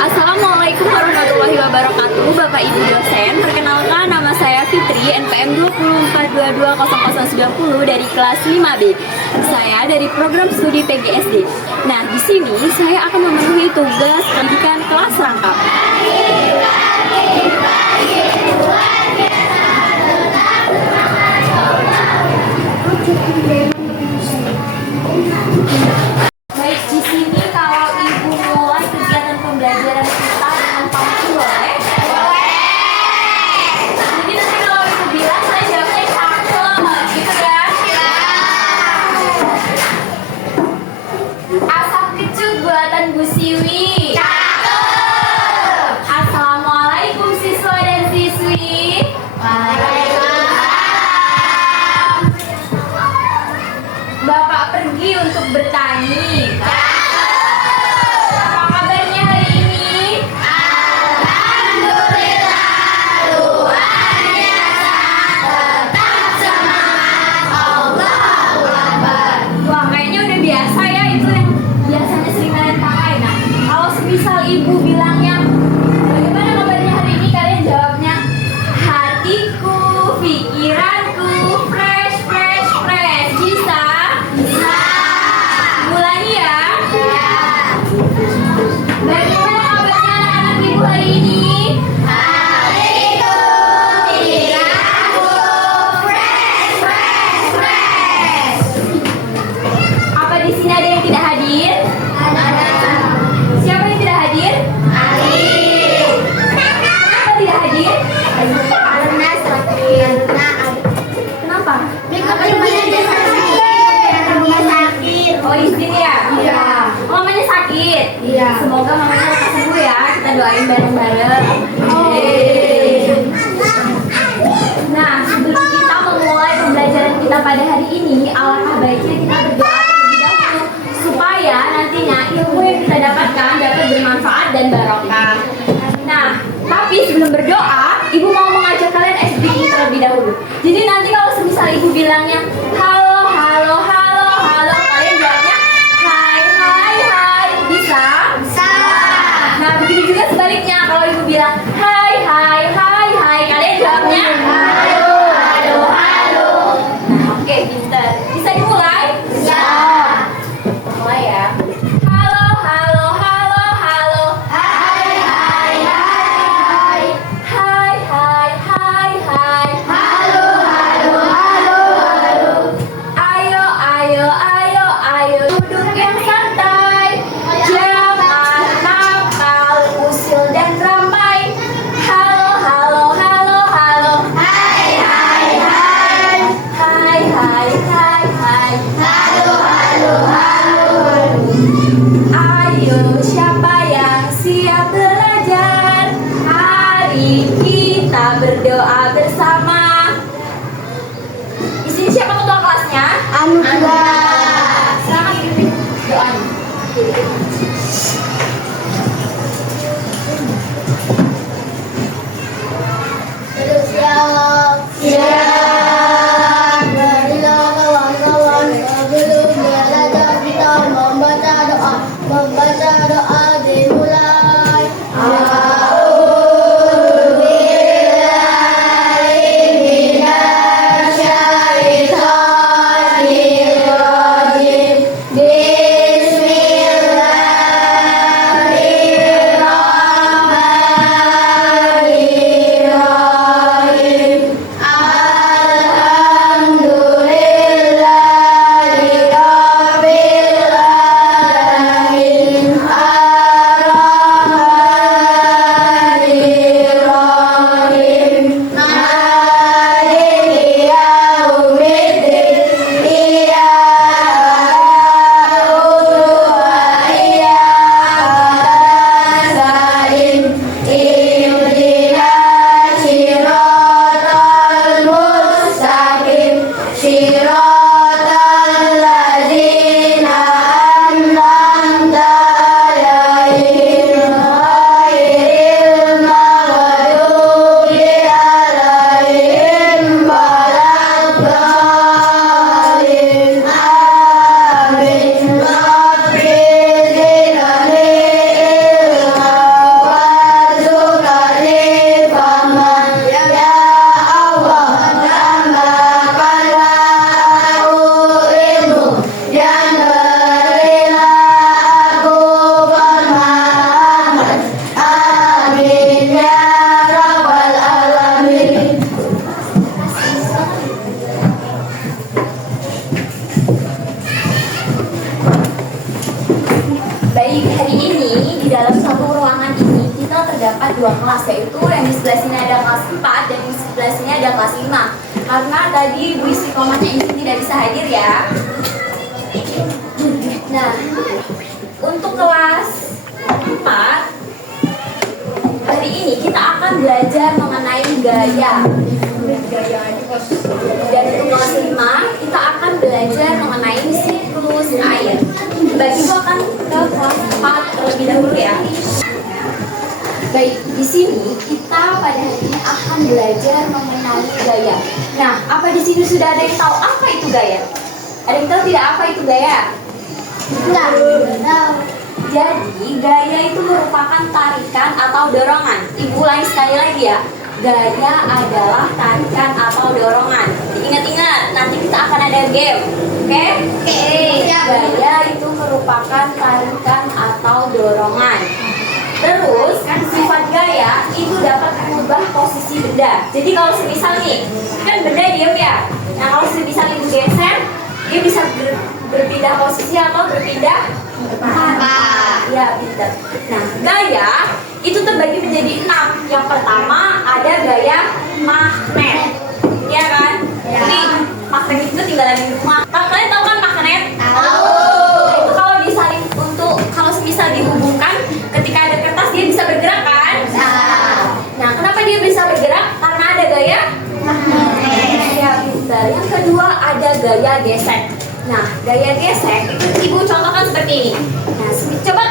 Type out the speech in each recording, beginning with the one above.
Assalamualaikum warahmatullahi wabarakatuh, Bapak Ibu dosen. Perkenalkan, nama saya Fitri, NPM 204220090 dari kelas 5B. Saya dari program studi PGSD. Nah, di sini saya akan memenuhi tugas pendidikan kelas rangkap. Baik, di sini kalau Ibu mulai kegiatan pembelajaran kita dengan pamit boleh? Jadi nanti kalau Ibu bilang saya jawabnya cakep, gitu ya? Asap kecut buatan Bu Siwi. Cakep. Assalamualaikum siswa dan siswi. Waalaikumsalam. Bapak pergi untuk bertani. Apa kabarnya hari ini? Alhamdulillah, luar biasa. Tetap semangat, Allahu Akbar. Wah, kayaknya udah biasa ya, itu yang biasanya sering kalian pakai. Nah, kalau semisal Ibu bilangnya, bagaimana kabarnya hari ini, kalian jawabnya, hatiku, pikiranku, fresh, fresh, fresh. Bisa? Bisa. Mulai ya. Bagaimana kabarnya anak-anak Ibu hari ini? Hatiku, pikiranku, fresh, fresh, fresh. Apa di sini ada yang tidak hadir? Ada. Siapa yang tidak hadir? Hadir. Kenapa tidak hadir? Karena sakit. Kenapa? Oh, izin ya? Iya. Mamanya sakit? Iya. Semoga mamanya lekas sembuh ya. Kita doain bareng-bareng. Nah, sebelum kita memulai pembelajaran kita pada hari ini, alangkah baiknya kita berdoa terlebih dahulu supaya nantinya ilmu yang kita dapatkan dapat bermanfaat dan barokah. Nah, tapi sebelum berdoa, Ibu mau mengajak kalian SBI terlebih dahulu. Jadi nanti kalau semisal Ibu bilangnya halo, halo, halo, halo, kalian jawabnya hai, hai, hai. Bisa? Bisa. Nah, begitu juga sebaliknya, kalau Ibu bilang hai, hai, hai, hai, kalian jawabnya halo, halo, halo. Nah, oke, pinter. Bisa dimulai? Bisa. Mulai ya. Halo, halo, halo, halo. Hai, hai, hai, hai. Hai, hai, hai, hai. Halo, halo, halo, halo. Ayo, ayo, ayo, ayo. Duduk yang santai. Jangan nakal, usil dan ramai. Halo, halo, halo, halo. Hai, hai, hai. Hai, hai, hai, hai. Halo, halo, halo. Ayo, siapa yang siap belajar? Mari kita berdoa bersama. Di sini siapa ketua kelasnya? Anda. Silakan ikutin doanya. Siap. Siap. Marilah kawan-kawan, sebelum belajar kita membaca doa. Membaca doa dimulai. A'udzubillahi minasyaitonir terdapat dua kelas, yaitu yang di sebelah sini ada kelas 4 dan di sebelah sini ada kelas 5. Karena tadi Bu Istiqomahnya ini tidak bisa hadir ya. Nah, untuk kelas 4 hari ini kita akan belajar mengenai gaya. Dan untuk kelas 5 kita akan belajar mengenai siklus air. Baik, itu akan ke kelas 4 terlebih dahulu ya. Baik, di sini kita pada hari ini akan belajar mengenai gaya. Nah, apa di sini sudah ada yang tahu apa itu gaya? Ada yang tahu tidak apa itu gaya? Tidak. Jadi, gaya itu merupakan tarikan atau dorongan. Ibu ulangi sekali lagi ya. Gaya adalah tarikan atau dorongan. Ingat-ingat, nanti kita akan ada game. Oke? Gaya itu merupakan tarikan atau dorongan. Terus, sifat gaya itu dapat mengubah posisi benda. Jadi kalau semisal nih, kan benda diam ya. Nah, kalau semisal ibu geser, dia bisa berpindah posisi atau berpindah tempat. Ya, pintar. Nah, gaya itu terbagi menjadi 6. Yang pertama ada gaya magnet. Ya kan? Jadi magnet itu tinggal di rumah. Kalian tahu kan magnet? Tahu. Itu kalau disalin untuk kalau semisal dihubungkan, ketika ada kertas dia bisa bergerak kan? Nah, kenapa dia bisa bergerak? Karena ada gaya magnet. Ya, pintar. Yang kedua ada gaya gesek. Nah, gaya gesek itu ibu contohkan seperti ini. Nah, coba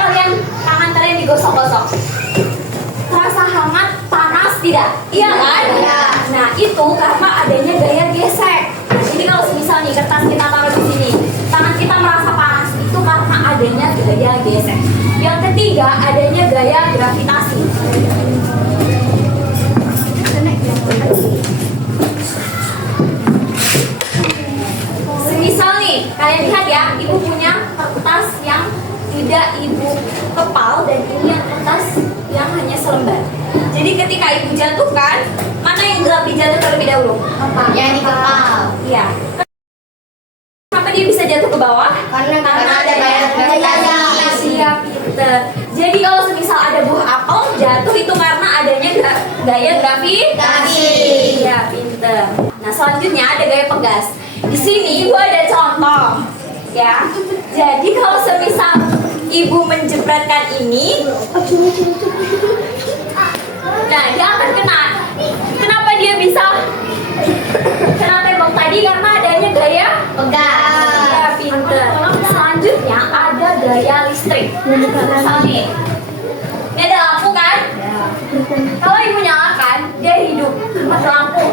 tangan kalian digosok-gosok. Terasa hangat, panas tidak? Iya kan? Ya. Nah, itu karena adanya gaya gesek. Nah, jadi kalau misal nih kertas kita taruh di sini, tangan kita merasa panas, itu karena adanya gaya gesek. Yang ketiga adanya gaya gravitasi. Misal nih, kalian lihat ya, ibu punya kertas yang tidak ibu kepal dan ini yang kertas yang hanya selembar. Jadi ketika ibu jatuhkan, mana yang dijatuh terlebih dahulu? Yang di kepal. Iya. Kenapa dia bisa jatuh ke bawah? Karena ada gaya gravitasi. Iya, pinter. Jadi kalau semisal ada buah apel jatuh itu karena adanya gaya gravitasi. Iya, pinter. Nah, selanjutnya ada gaya pegas. Di sini ibu ada contoh, ya. Jadi kalau semisal ibu menjepretkan ini, nah dia akan kena. Kenapa dia bisa kena tembok tadi? Karena adanya gaya pegas. Ya, pinter. Selanjutnya ada gaya listrik. Misal nih, ini ada lampu kan? Kalau ibu nyalakan, dia hidup. Mati lampu.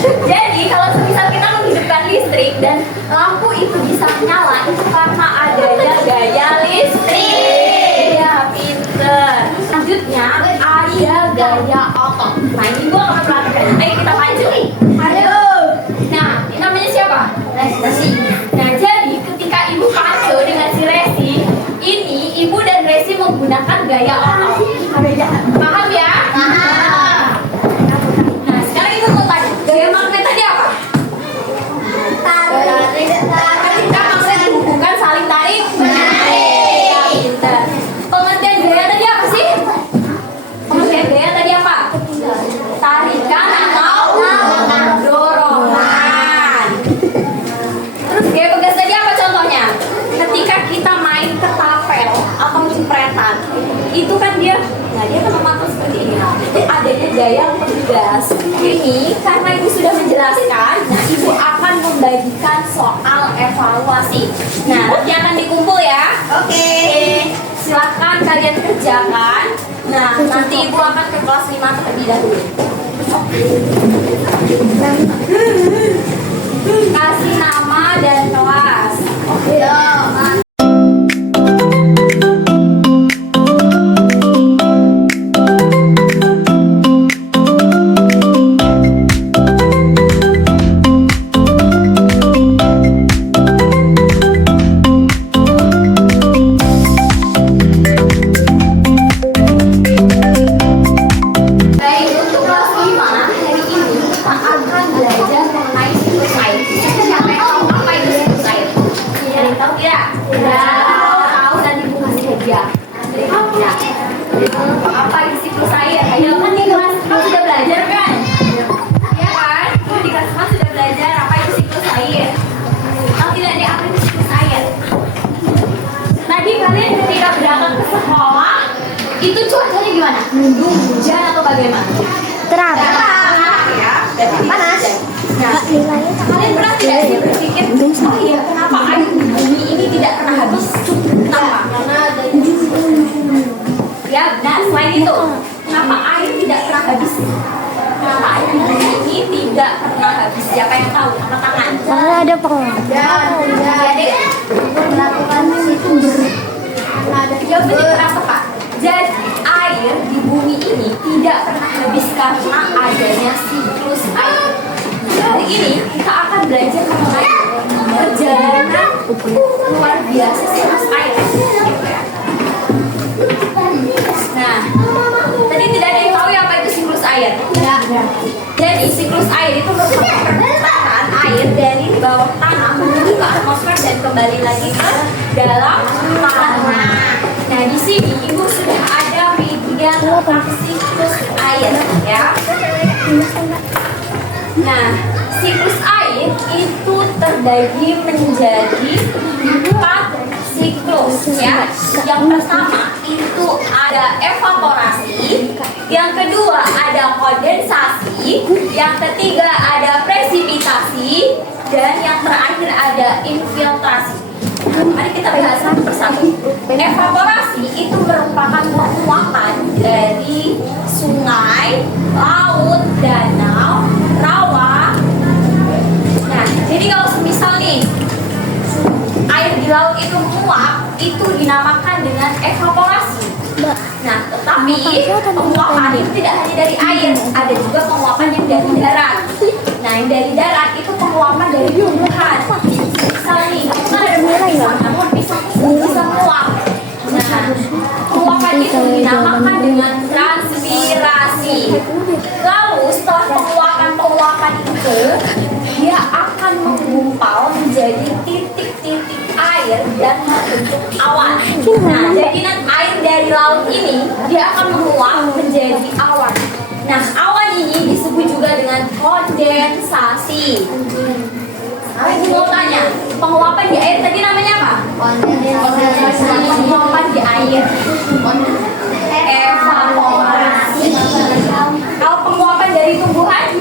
Jadi kalau semisal kita menghidupkan listrik dan lampu itu bisa menyala, itu karena adanya gaya listrik. Ya, pinter. Selanjutnya ada gaya otot. Nah, ini gua akan perhatikan. Ayo kita lanjut. Ayo. Nah, ini namanya siapa? Resi. Nah, jadi ketika ibu pacu dengan si Resi, ini ibu dan Resi menggunakan gaya otot. Paham ya? Paham. Nah, sekarang ibu mau tanya, gaya magnet tadi apa? Tarik. Ketika magnet dihubungkan saling tarik menarik. Ya, pintar. Pengertian gaya tadi apa sih? Pengertian gaya tadi apa? Tarikan atau dorongan. Terus gaya pegas tadi apa contohnya? Ketika kita main ketapel atau cipretan, itu kan dia akan mematuk seperti ini. Jadi adanya gaya pegas. Ini karena ibu sudah menjelaskan, nah ibu akan membagikan soal evaluasi. Nah, nanti akan dikumpul ya. Oke. Silakan kalian kerjakan. Nah, nanti ibu akan ke kelas 5 terlebih dahulu. Kasih nama dan kelas. Oke. itu cuacanya gimana? Mendung, hujan atau bagaimana? Terang. Ya, panas. Nah, kalian pernah tidak sih berpikir, oh iya, kenapa air di bumi ini tidak pernah habis? Kenapa? Karena ada ya, nah selain itu, kenapa air tidak pernah habis? Kenapa air di bumi ini tidak pernah habis? Siapa yang tahu? Angkat tangan. Karena ada pengaruh. Jadi, melakukan sumber. Jawabannya kurang tepat. Jadi air di bumi ini tidak pernah habis karena adanya siklus air. Hari ini kita akan belajar mengenai perjalanan luar biasa siklus air. Nah, tadi tidak ada yang tahu ya apa itu siklus air. Jadi siklus air itu merupakan perputaran air dari bawah tanah menuju ke atmosfer dan kembali lagi ke dalam tanah. Nah, di sini Ibu sudah ada media tentang siklus air, ya. Nah, siklus air itu terbagi menjadi 4 siklus, ya. Yang pertama itu ada evaporasi, yang kedua ada kondensasi, yang ketiga ada presipitasi, dan yang terakhir ada infiltrasi. Mari kita bahas satu persatu. Evaporasi itu merupakan penguapan dari sungai, laut, danau, rawa. Nah, jadi kalau semisal nih air di laut itu menguap, itu dinamakan dengan evaporasi. Nah, tetapi penguapan itu tidak hanya dari air, ada juga penguapan yang dari darat. Nah, yang dari darat itu penguapan dari tumbuhan. Misal nih, kita ada pisang, namun pisang bisa menguap. Nah, penguapan itu dinamakan dengan transpirasi. Lalu setelah penguapan itu, dia akan menggumpal menjadi titik-titik air dan membentuk awan. Nah, jadi air dari laut ini dia akan menguap menjadi awan. Nah, awan ini disebut juga dengan kondensasi. Aku mau tanya, penguapan di air tadi namanya apa? Kondensasi. Penguapan di air. Evaporasi. Kalau penguapan dari tumbuhan?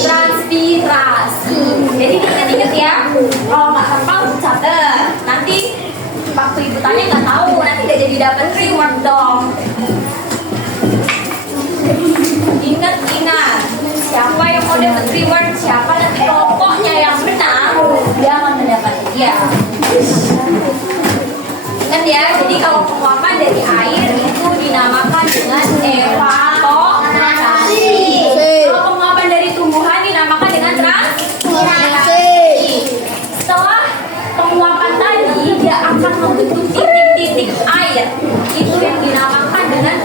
Transpirasi. Jadi ingat-ingat ya. Kalau nggak hafal catat. Nanti waktu ibu tanya nggak tahu, nanti nggak jadi dapat reward dong. Ingat. Siapa yang mau dapat reward, siapa nanti kelompoknya yang menang, dia akan mendapat hadiah. Ingat ya, jadi kalau penguapan dari air itu dinamakan dengan evaporasi. Kalau penguapan dari tumbuhan dinamakan dengan transpirasi. Setelah penguapan tadi, dia akan membentuk titik-titik air. Itu yang dinamakan dengan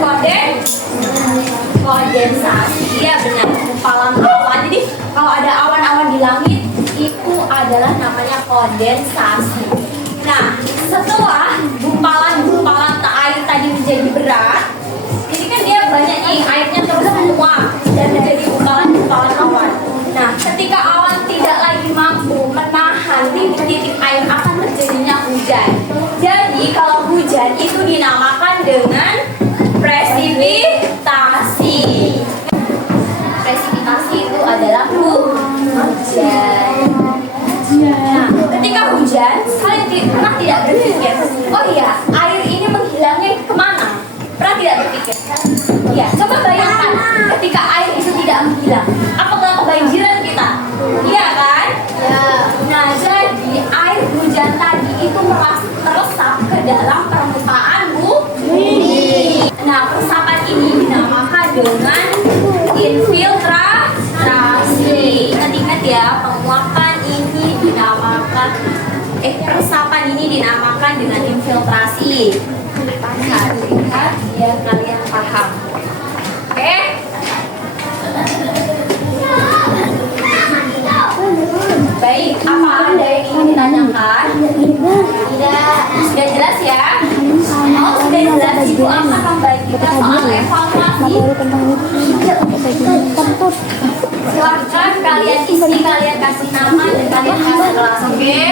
kondensasi. Ya benar, gumpalan awan. Jadi kalau ada awan-awan di langit, itu adalah namanya kondensasi. Nah, setelah gumpalan air tadi menjadi berat, jadi kan dia banyak nih, airnya terus menguap dan menjadi gumpalan awan. Nah, ketika awan tidak lagi mampu menahan titik-titik air, akan terjadinya hujan. Jadi kalau hujan itu dinamakan dengan presipitasi. Presipitasi itu adalah hujan. Nah, ketika hujan, kalian pernah tidak berpikir, oh iya, air ini menghilangnya kemana? Pernah tidak berpikir? Ya, coba bayangkan ketika air itu tidak menghilang, apakah kebanjiran kita? Iya kan? Ya. Nah, jadi air hujan tadi itu meresap ke dalam permukaan bumi. Nah, peresapan ini dinamakan dengan infiltrasi. Ingat-ingat ya, penguapan ini dinamakan peresapan ini dinamakan dengan infiltrasi. Lihat biar kalian paham. Oke? Baik, apa ada yang ingin ditanyakan? Tidak. Sudah jelas ya? Oh, sudah jelas. Ibu akan membagikan soal evaluasi. Silahkan kalian isi, kalian kasih nama dan kalian kasih kelas, oke?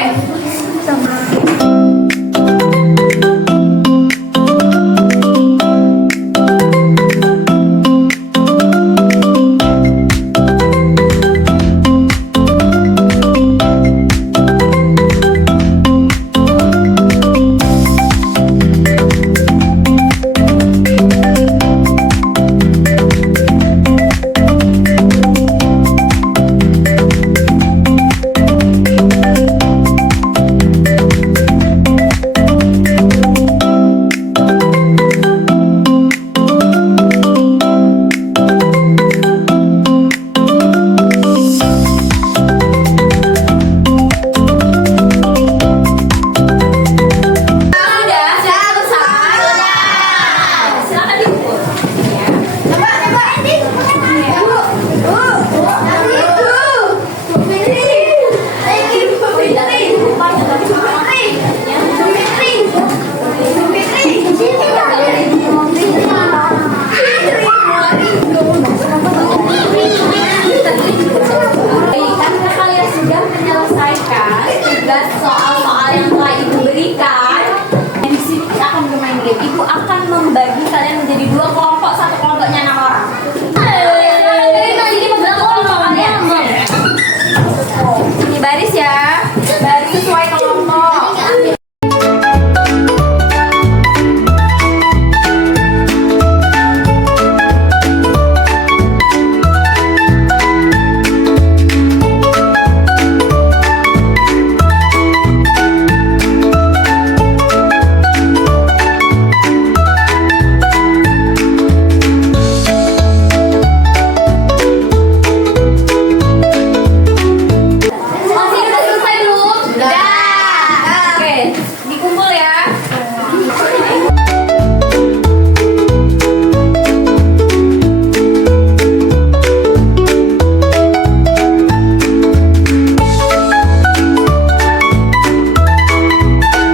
Oke, dikumpul ya.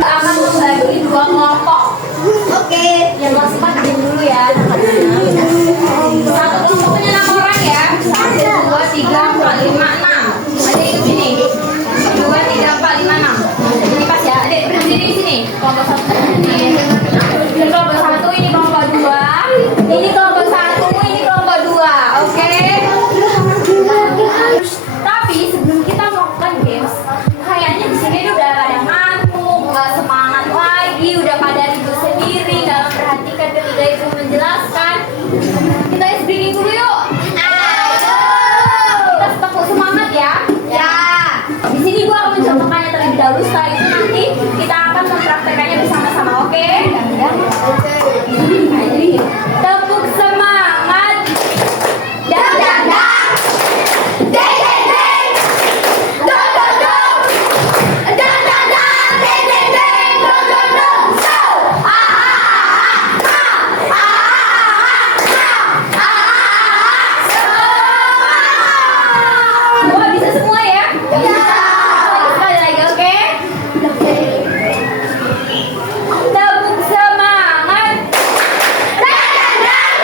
Akan membagi dua kelompok. Oke, yang kelas 4 diam dulu ya. Satu kelompoknya 6 orang ya. 1, 2, 3, 4, 5, 6. Ada ikut sini. 2, 3, 4, 5, 6. Ini pas ya. Adik berdiri di sini. Kelompok 1 ini. Ini kelompok 1, ini kelompok 2. Ini kelompok 1, ini kelompok 2. Oke. Tapi sebelum kita melakukan games, kayaknya di sini udah pada ngantuk, nggak semangat lagi, udah pada ribut sendiri, nggak memperhatikan ketika itu menjelaskan. Kita breaking dulu yuk. Ayo. Kita tetap semangat ya. Ya. Di sini gua akan mencontohkannya terlebih dahulu. Setelah itu nanti kita akan mempraktekannya bersama-sama. Oke? Oke. Tepuk semangat. Dang dang dang. Deng deng deng. Dong dong dong. Dang dang dang. Deng deng deng. Dong dong dong. So. Ah ah ah ah ah ah. Wah, bisa semua ya? Bisa. Sekali lagi, oke? Oke. Tepuk semangat. Dang dang dang.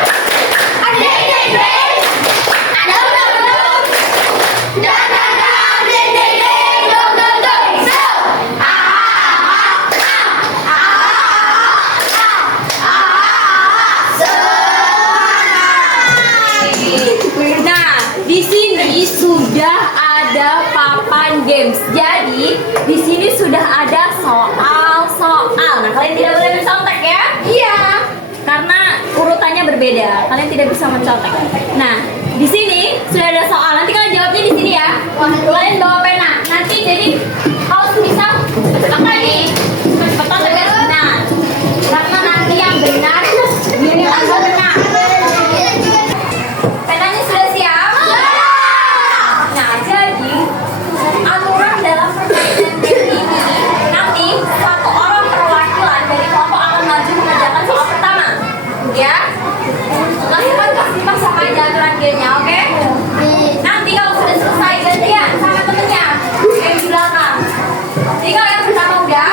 Deng deng deng. Dong dong dong. Dang dang dang. Deng deng deng. Dong dong dong. So. Ah ah ah ah ah ah. Semangat. Nah, di sini sudah ada papan games. Jadi, di sini sudah ada soal-soal. Nah, kalian tidak boleh mencontek ya? Iya. Karena urutannya berbeda. Kalian tidak bisa mencontek. Nah, di sini sudah ada soal. Nanti kalian jawabnya di sini ya. Kalian bawa pena. Nanti jadi harus bisa apa nih? Cepetan tapi harus benar. Karena nanti yang benar yang agak benar. Penanya sudah siap? Nah, jadi aturan dalam permainan game ini nanti satu orang perwakilan dari kelompok akan maju mengerjakan soal pertama, ya. Lakukan pas sama aja aturan gamenya, oke? Nanti kalau sudah selesai gantian sama temennya yang di belakang. Jadi kalian bersama udah.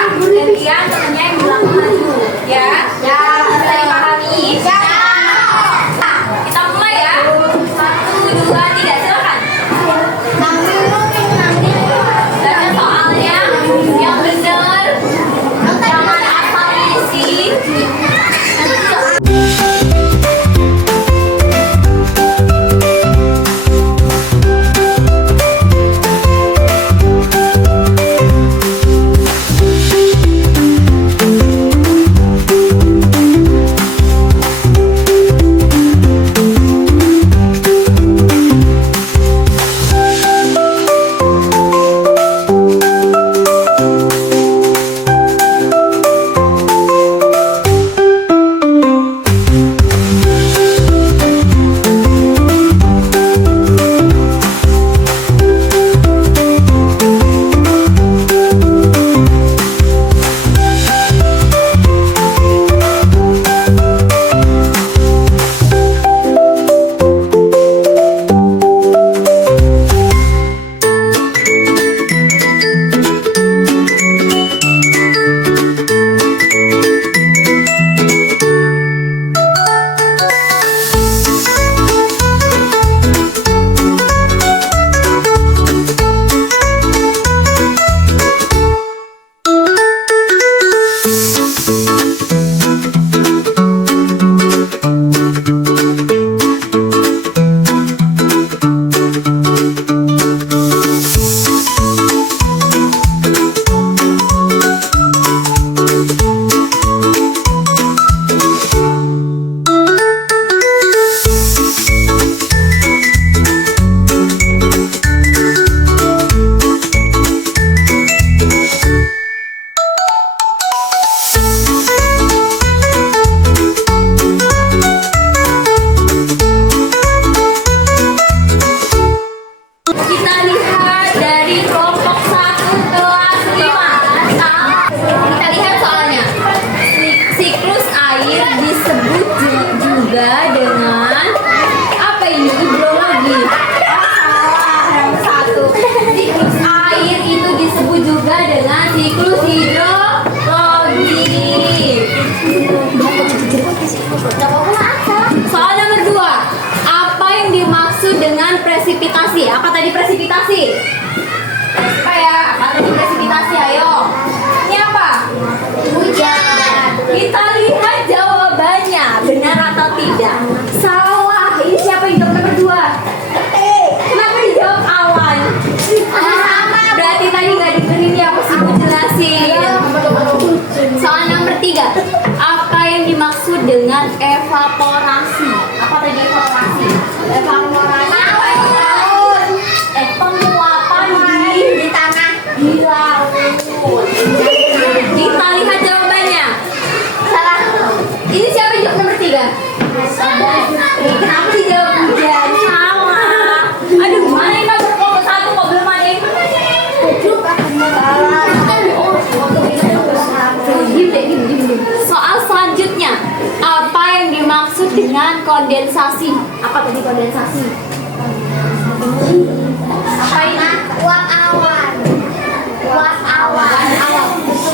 presipitasi. Apa tadi presipitasi? Apa ya? Apa tadi presipitasi? Ayo. Ini apa? Hujan. Kita lihat jawabannya. Benar atau tidak? Salah. Ini siapa yang jawab nomor 2? Kenapa dijawab awan? Berarti tadi nggak dengerin ya pas ibu jelasin. Soal nomor 3. Apa yang dimaksud dengan evaporasi? Apa tadi evaporasi? Evaporasi. Penguapan di tanah di laut. Kita lihat jawabannya. Salah. Ini siapa yang jawab nomor 3? Kenapa dijawab hujan? Salah. Aduh, mana yang nomor nomor 1 kok belum ada yang Soal selanjutnya, apa yang dimaksud dengan kondensasi? Apa tadi kondensasi? Apa ini? Uap awan. Uap awan.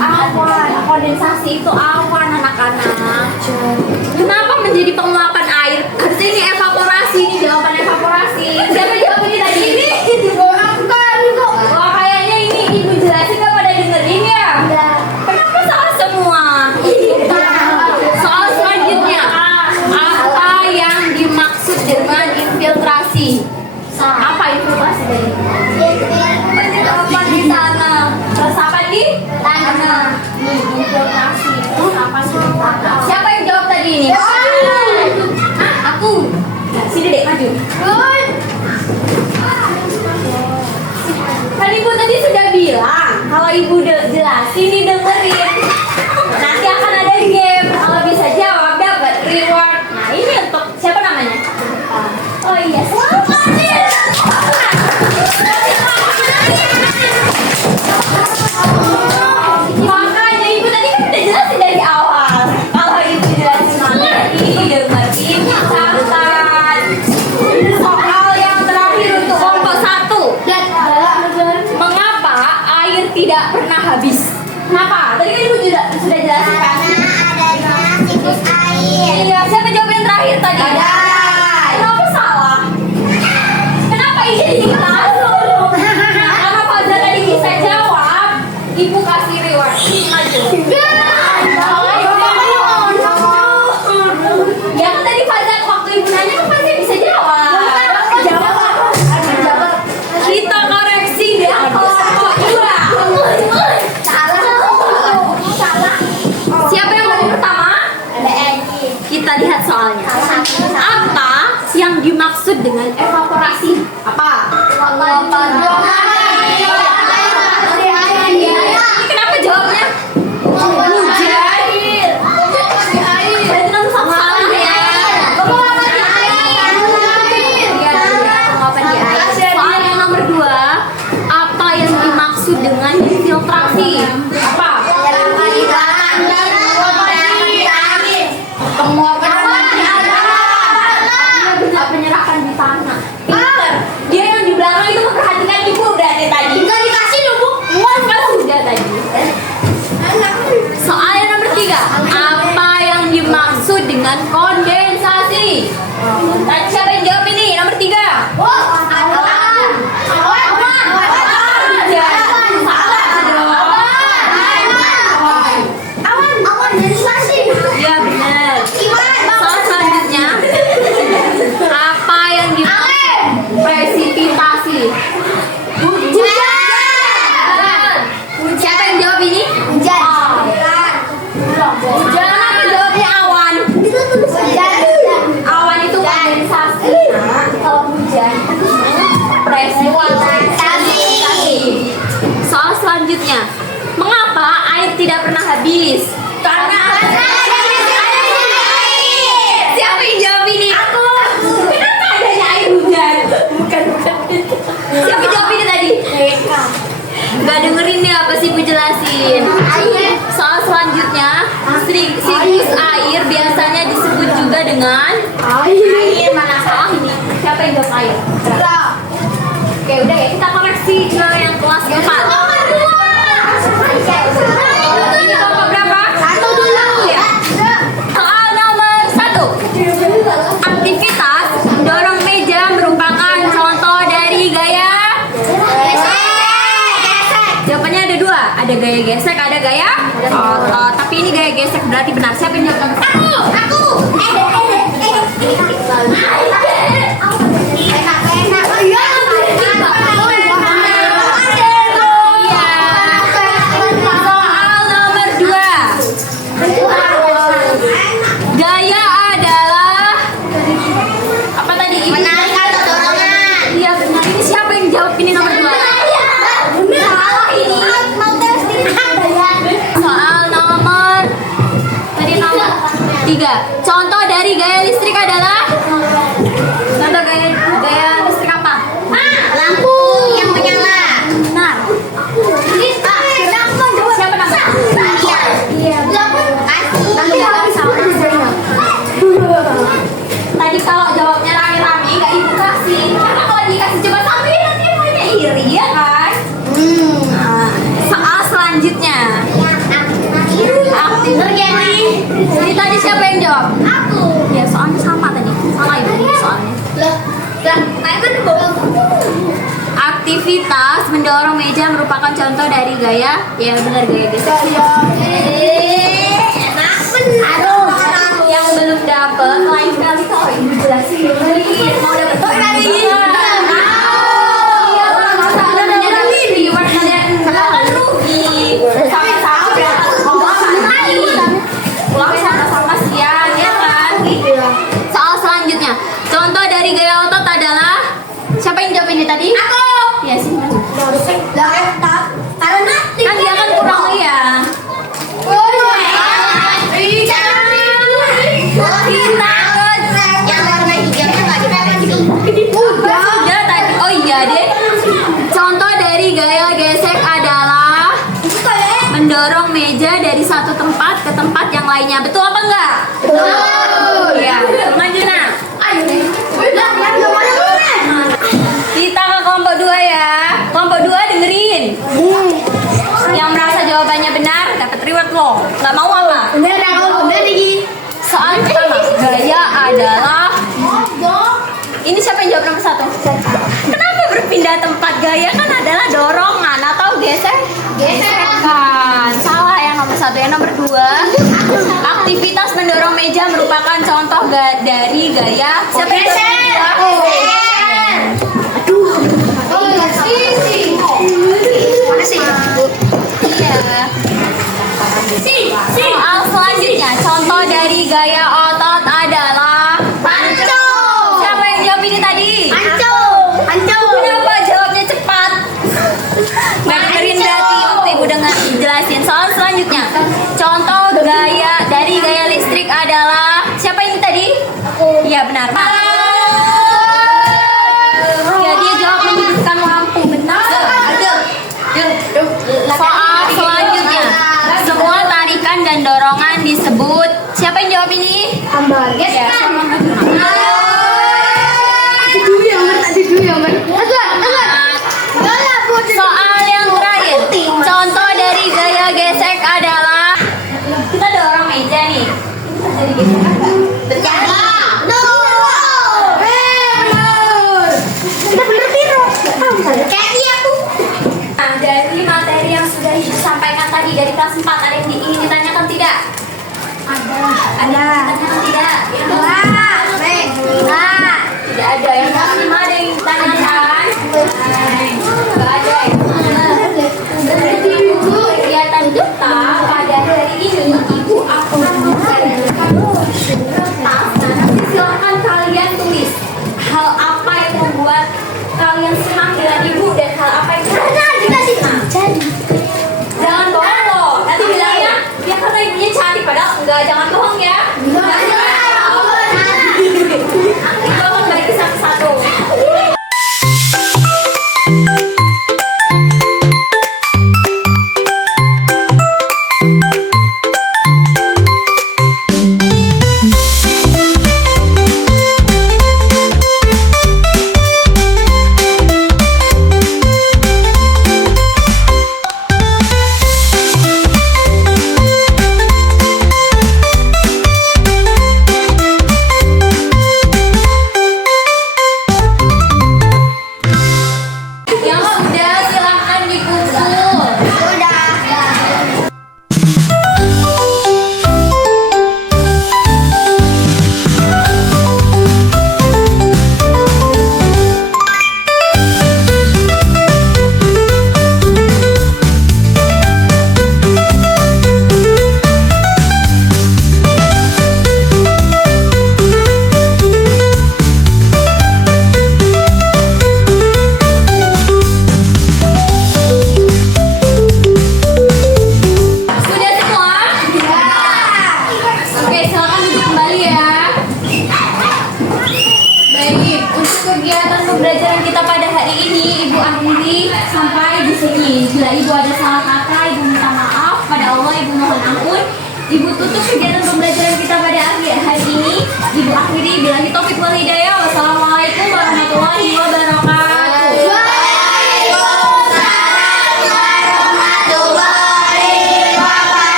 Awan. Kondensasi itu awan, anak-anak. Kenapa menjadi penguapan air? Harusnya ini evaporasi, ini jawaban evaporasi. Siapa jawab ini tadi? Ini dibolakkan kok. Wah, kayaknya ini ibu jelasin nggak pada dengerin ya? Kenapa salah semua? Soal selanjutnya, apa yang dimaksud dengan infiltrasi? Apa infiltrasi tadi? Resapan di tanah. Resapan di tanah. Infiltrasi. Resapan di tanah. Siapa yang jawab tadi ini? Aku. Sini dek, maju. Kan ibu tadi sudah bilang kalau ibu jelasin nih dengerin. Nanti akan ada game. Kalau bisa jawab dapat reward. Nah ini untuk siapa namanya? Oh iya. Makanya ibu tadi kan udah jelasin dari awal. Kalau ibu jelasin materi, dengerin, catat. Soal yang terakhir untuk kelompok 1. Mengapa air tidak pernah habis? Kenapa? Tadi kan ibu sudah jelasin kan? Adanya siklus air. Iya, siapa jawab yang terakhir tadi? Kenapa salah? Kenapa ini dikasih? Karena Fajar tadi bisa jawab, ibu kasih reward. Maju. Ya kan tadi Fajar waktu ibu nanya kan pasti bisa jawab. Kita koreksi deh. Siapa yang ngomong pertama? Kita lihat soalnya. Apa yang dimaksud dengan evaporasi? Apa? Kenapa jawabnya? Hujan. Berarti nomor 1 salah ya. Penguapan di air. Soal yang nomor 2, apa yang dimaksud dengan infiltrasi? Apa? Penyerapan di tanah. Pinter. Dia yang di belakang itu memperhatikan ibu berarti tadi. Enggak dikasih loh bu. Kan sudah tadi. Soal yang nomor 3, apa yang dimaksud dengan kondensasi? Tadi siapa yang jawab ini? Nomor 3. Iya benar. Soal selanjutnya, apa yang dimaksud presipitasi? Siapa yang jawab ini? Hujan. Kenapa jawabnya awan? Awan itu kondensasi. Kalau hujan presipitasi. Soal selanjutnya, mengapa air tidak pernah habis? Karena siapa yang jawab ini? Aku. Kenapa adanya air hujan? Bukan. Siapa jawab ini tadi? Gak dengerin ya apa sih ibu jelasin. Soal selanjutnya, siklus air biasanya disebut juga dengan air. Mana salah ini? Siapa yang jawab air? Oke udah ya, kita koreksi ke yang kelas 4. Ini kelompok berapa? 1 dulu ya. Soal nomor 1. Aktivitas dorong meja merupakan contoh gaya otot. Tapi ini gaya gesek berarti benar. Siapa yang jawab? Aku. Enak. Iya. Soal nomor 2. Gaya adalah apa tadi? Menarik atau dorongan? Iya benar. Ini siapa yang jawab ini nomor 2? Salah ini. Mau testing Soal nomor tadi nomor 3. Contoh dari gaya listrik adalah contoh gaya listrik apa? lampu yang menyala. Benar. Siapa namanya? Iya. Tadi kalau jawabnya rame-rame nggak ibu kasih. Karena kalau dikasih coba sampai nanti emangnya iri ya kan? Nah, soal selanjutnya. Jadi tadi siapa yang jawab? Aku. Ya soalnya sama tadi. Salah ibu soalnya. Aktivitas mendorong meja merupakan contoh dari gaya. Ya benar gaya gesek. Enak benar. Yang belum dapet lain kali kau ibu jelasin. Mau dapet tuh kali ini. Sama-sama siang ya kan. Soal selanjutnya, contoh dari gaya otot adalah siapa yang jawab ini tadi? Aku. Ya sih. Karena Kan dia kan kurang lihat. yang warna hijaunya nggak diprediksi. Sudah tadi. Oh iya deh. Contoh dari gaya gesek adalah mendorong meja dari satu tempat ke tempat yang lainnya. Betul apa enggak? Iya. Lanjut nah. Kita ke kelompok 2 ya. Kelompok 2 dengerin. Yang merasa jawabannya benar dapat reward loh. Nggak mau apa? Soal pertama, gaya adalah ini siapa yang jawab nomor 1? Kenapa berpindah tempat? Gaya kan adalah dorongan atau gesekan. Salah yang nomor 1. Yang nomor 2, aktivitas mendorong meja merupakan contoh dari gaya. Siapa yang jawab nomor 2? Iya. Soal selanjutnya, contoh dari gaya otot adalah siapa yang jawab ini tadi? Kenapa jawabnya cepat? Nggak dengerin berarti waktu ibu dengar jelasin. Soal selanjutnya, contoh gaya dari gaya listrik adalah siapa ini tadi? Iya benar. Ya dia jawab menghidupkan lampu. Benar. Soal selanjutnya, semua tarikan dan dorongan disebut. Siapa yang jawab ini? Ya, soal yang terakhir, contoh dari gaya gesek adalah kita dorong meja nih. Jadi gesekan nggak? Nah, dari materi yang sudah disampaikan tadi dari kelas 4 ada yang ingin ditanyakan tidak? Ada. Ditanyakan tidak? Tidak ada. Yang kelas 5 ada yang ditanyakan? Nggak ada. Berarti kegiatan kita pada hari ini ibu akan memberikan kertas. Nah, nanti silakan kalian tulis hal apa yang membuat kalian senang dengan ibu dan hal apa yang jangan bohong loh. Nanti bilangnya ya karena ibunya cantik padahal enggak. Jangan bohong ya. Nanti gue akan bagi satu-satu. Ibu tutup kegiatan pembelajaran